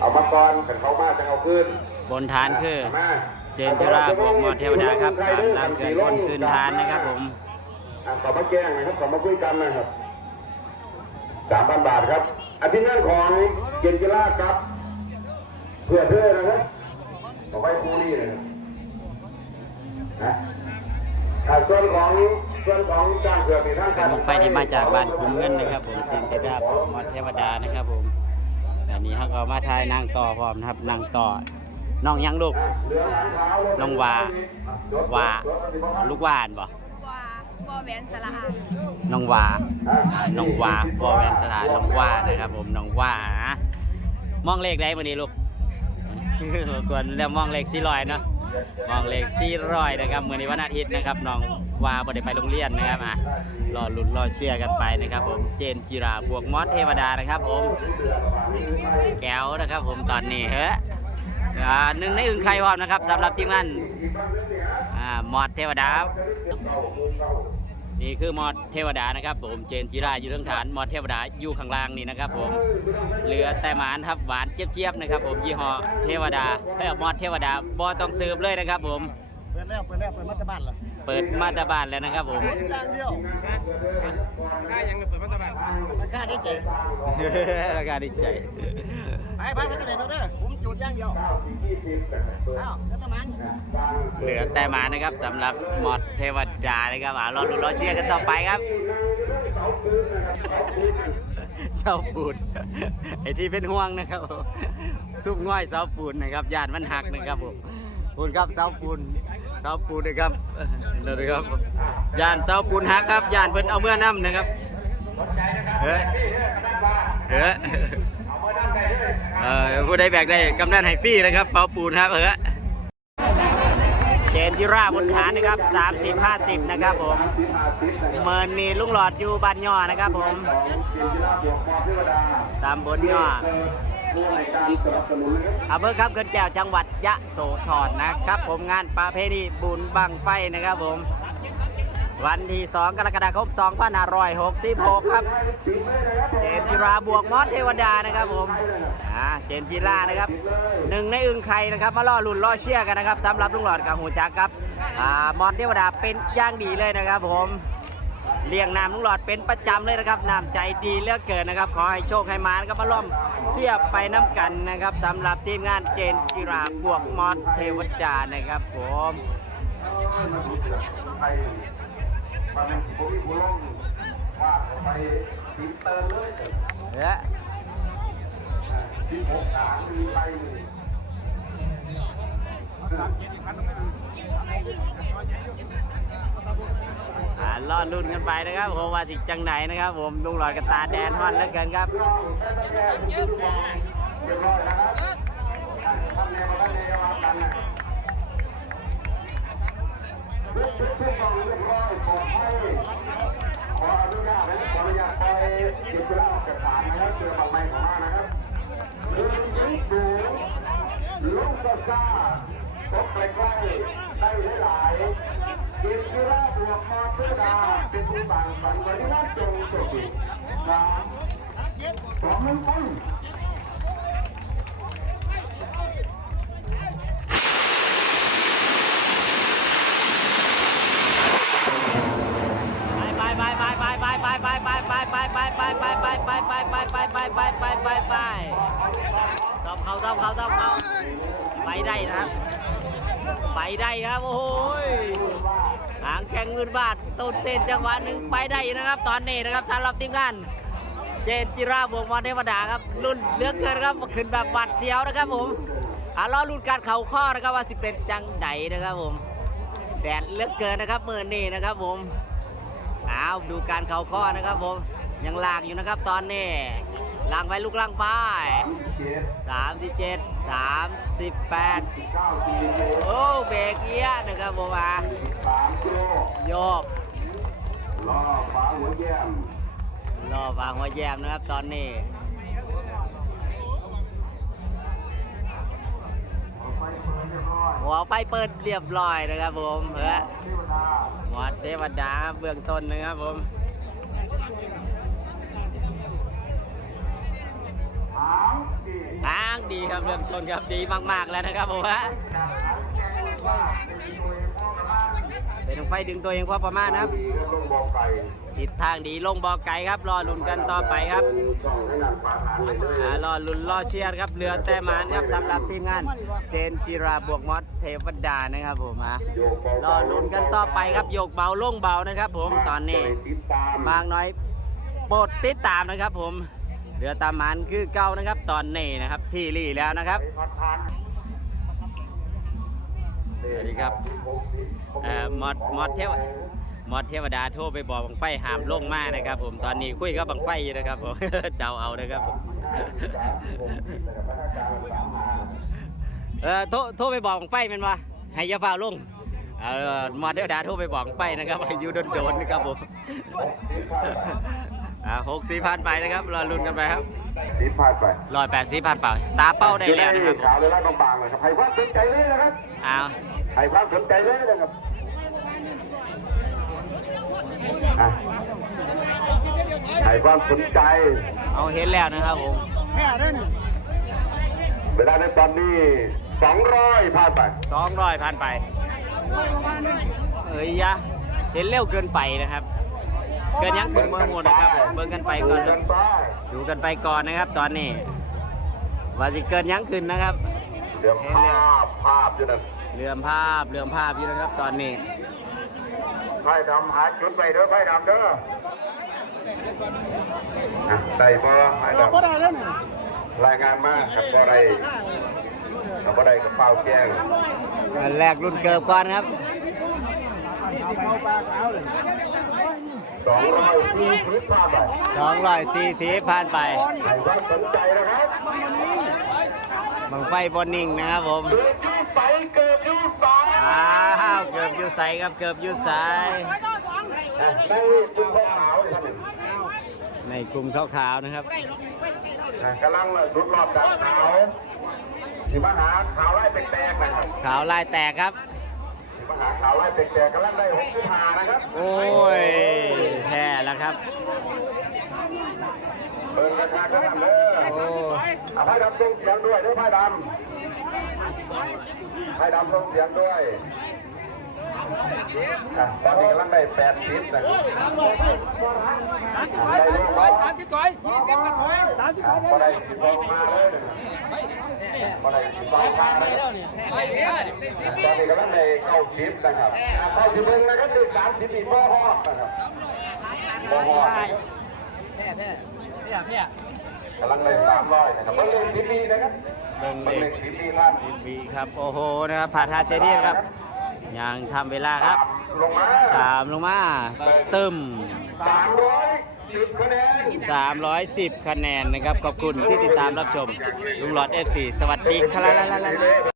เอามาก่อนกันเขามาจะเอาขึ้นบนฐานคือมาเจนจุราบวกมอเทวดาครับตามลำเกินคนคืนทานนะครับผมอะขอมาแจ้งนะครับขอมาคุยกันนะครับสามพันบาทครับอันที่นั่นของเจนจิราครับ เพื่อเพื่อนะครับขอไว้ครูนี่นะครับนะอะส่วนของส่วนของจ้างเผือกในทางเป็กานรบังไฟที่มาจากบ้านคุ้มเงินนะครับผมเจนจิราบวกมอเทวดานะครับผม อันนี้เขาก็มาทายนางต่อพร้อมนะครับนางต่อน้องยังลูกน้องวาวาลูกวานบ่ว่าบ่แหวนสระอาน้องวาอ่าน้องวาบอแวนสลาน้องว่านะครับ ผมน้องว่าฮะมองเลขได้มื่อนี้ลูกกวนแล้วมองเลขสี่ร้อยเนาะ มองเลขซี่ร้อยนะครับเมื่อนี้วันอาทิตย์นะครับน้องวาบได้ไปโรงเรียนนะครับอะรอลุ้นรอเชียร์กันไปนะครับ ผมเจนจิราบวกมอสเทวดานะครับ ผมแก้วนะครับ ผมตอนนี้เฮ้ยอ่าหนึ่งในอึ่งไข่พร้อมนะครับสำหรับทีมงานอ่ามอสเทวดาครับ นี่คือมอดเทวดานะครับผมเจนจิราอยู่เรื่องฐานมอดเทวดาอยู่ข้างล่างนี่นะครับผมเหลือแต่หมานครับหวานเจี๊ยบๆนะครับ ผมยี่ห้อเทวดาเอ้ยมอดเทวดาบอต้องซื้อเลยนะครับ ผมเปิดแล้วเปิดแล้วเปิดมาตะบ้านเหรอเปิดมาตาบานแล้วนะครับผมจางเดียวค่ายังเปิดมาตะบันราคาได้ใจราคาดีใจ ไปไปไปกันเลยเด้อผมจูดอย่างเดียวอ้าวแล้วประมาณเหลือแต่มานะครับสำหรับมอดเทวดานะครับอ่ารอลุ้นรอเชียร์กันต่อไปครับเสาปูนไอที่เป็นห่วงนะครับผมซุปง่อยเสาปูนนะครับยานมันหักนะครับผมปูนครับเสาปูนเสาปูนนะครับนั่นนะครับยานเสาปูนหักครับยานเพิ่นเอาเมื่อน้ำนะครับเฮ้ยเฮ้ย เออผู้ใดแบกได้กำนันให้ฟรีนะครับเสาปูนครับเฮ้ยเจนจิราบนฐานนะครับ30 50 นะครับผมเมินมีลุงหลอดอยู่บ้านย่อนะครับผมตามบนย่ออำเภอครับเกินแก้วจังหวัดยะโสธรนะครับ ผมงานประเพณีบุญบังไฟนะครับผม วันที่ 2 กรกฎาคม2566 ครับ เจนจิราบวกมอสเทวดานะครับผมอ่าเจนจิรานะครับหนึ่งในอึงไข่นะครับ มาล่อลุ่นล่อเชื่อกันนะครับสำหรับลุงหลอดกับหูจักครับอ่ามอสเทวดาเป็นย่างดีเลยนะครับผมเลี้ยงน้ำลุงหลอดเป็นประจำเลยนะครับน้ำใจดีเลือกเกินนะครับ ขอให้โชคให้มานะครับมาล่อมเสียบไปน้ำกันนะครับสำหรับทีมงานเจนจิราบวกมอสเทวดานะครับผม มาเป็นผู้วิผู้ลงว่าไปสิบเติมเลยเอ้อสิบหกสามมีไปล่อ่ารอลุ้นกันไปนะครับผมว่าสิจังไหนนะครับ ผมลุงหลอดกับตาแดนฮอนเหลือเกินครับเรียบร้อยแล้วครับท่านแนวท่านแนวมากันนะ ขอให้ขออนุญาตนะขออนุญาตไปเก็บเวลาออกจากฐานนะครับเจอบังไม้ของมานนะครับเรื่องยิ่งสูงลงซาซาตกใกล้ได้หลายก็บเวลาบวกมาเพื่อดาเป็นผู้สั่งฝันไว้ที่นั่นจงโชคดีสามสองหนึ่งไปไป ไปไปไปไปไปไปไปไปตอบเขาตอบเขาตอบเขาไปได้นะไปได้ครับโอ้โหหางแข่งเงินบาทต้นเต้นจังหวะหนึ่งไปได้นะครับ ตอนนี้นะครับสำหรับทีมงานเจนจิราบวกมอนเทวดาครับรุ่นเลือกเกินครับขึ้นแบบบัดเสียวนะครับผมอะรอรุ่นการเข่าข้อนะครับว่าสิเป็นจังไดนะครับผมแดดเลือกเกินนะครับเมื่อนี้นะครับผมอ้าวดูการเข่าข้อนะครับผม ยังลากอยู่นะครับตอนนี้ลางไปลูกล่างไปสามสิบเจ็ดสามสิบแปดโอ้เบรกเอียะนะครับผมอะโยกล่อฟ้าหัวแย้มรอฟังหัวแยมนะครับตอนนี้หัวไฟเปิดเรียบร้อยนะครับผมเฮ้ยวดาหมอดเทวดาเบื้องต้นนะครับผม ดีครับเริ่มต้นครับดีมาก ๆ แล้วนะครับผมฮะเป็นไฟดึงตัวเองพอประมาณนะครับดีครับลงบอกไก่ทิศทางดีลงบอกไก่ครับ รอลุ้นกันต่อไปครับช่องให้นรอลุ้นรอเชียร์ครับเรือแต้มานครับสำหรับทีมงาน เจนจิราบวกมอสเทวดานะครับผมอะรอลุ้นกันต่อไปครับโยกเบาลงเบานะครับ ผมตอนนี้บางน้อยโปรดติดตามนะครับผม เรือตามมันคือเก่านะครับ ตอนนี้นะครับ ที่รี่แล้วนะครับสวัสดีครับมอดมอดเทวมอดเทวดาโทรไปบอกบังไฟห้ามลงมานะครับ ผมตอนนี้คุยกับบังไฟอยู่นะครับผมเดาเอานะครับผมเออโทรโทรไปบอกบังไฟมันว่าให้ยาฟ้าลงเออมอดเทวดาโทรไปบอกบังไฟนะครับให้อยู่โดนๆนะครับผม อ่าหกสี่พันไปนะครับรอลุ้นกันไปครับติดพลาดไปร้อยแปดสี่พันเปล่า ตาเป้าได้แล้วนะครับผมขาวเลยล่างบางๆเลยครับให้ความสนใจเลยนะครับอ้าวให้ความสนใจเลยนะครับอะให้ความสนใจ เอาเห็นแล้วนะครับผมแค่ได้หนึ่งเวลาในตอนนี้200ผ่านไปสองร้อยพันไปเอ้ยยะเห็นเร็วเกินไปนะครับ เกินยังขึ้นเมืองหมดนะครับ เบิ่งกันไปก่อนดูกันไปดูกันไปก่อนนะครับ ตอนนี้ว่าจะเกินยังขึ้นนะครับเดี๋ยวภาพภาพอยู่นั่นเรื่อมภาพเรื่อมภาพอยู่นะครับ ตอนนี้ไพ่ดำหาจุดไปเด้อไพ่ดำเด้ออะได้บ่ไพ่เราดำก็ได้แล้วหนึ่งรายงานมาครับบ่ได้ครับบ่ได้กับเป้าแจ้งอันแรกรุ่นเกิบก่อนครับ เอาปลาขาวเลย240ผ่านไป240ผ่านไปให้ความสนใจนะครับบังไฟบนนิ่งนะครับผมเกิดยูใสเกิดยูใสอ้าวเกือบอยู่ใสครับเกือบอยู่ใสอะได้จุดขาวๆเลยครับในกลุ่มขาวๆนะครับอะกำลังรุดรอบจากขาวที่มาหาขาวไล่เป็นแตกนะครับขาวลายแตกครับที่ มาหาขาวไล่เป็นแตกกำลังได้65นะครับ โอ้ยแพ้แล้วครับ เปิดราคากันนำเด้อโอ้อะไพ่ดำส่งเสียงด้วยเด้อไพ่ดำไพ่ดำส่งเสียงด้วยอะ ตอนนี้กำลังได้แปดสิบนะครับได้เลขร้อยสามสิบก้อยยี่สิบกระถอยสามสิบอะก้อยก็ได้สิบสองมาเลยก็ได้สิบสองมาเลยตอนนี้กำลังได้เก้าสิบนะครับเข้าสิบเอ็ดนะครับได้สามสิบอีกบ่ฮอดนะครับบ่ฮอดนะครับเนี่ยเนี่กำลังได้สามร้อยนะครับเบิ่งเลขสิบปีนะครับเบิ่งเลขสิบปีครับสิบวิครับ โอ้โห นะครับผ่าทาเซเดียนครับ ยังทำเวลาครับ ลงมาตามลงมาตึมสามร้อยสิบคะแนน310 คะแนนนะครับ ขอบคุณที่ติดตามรับชม ลุงหลอด F4 สวัสดีครับ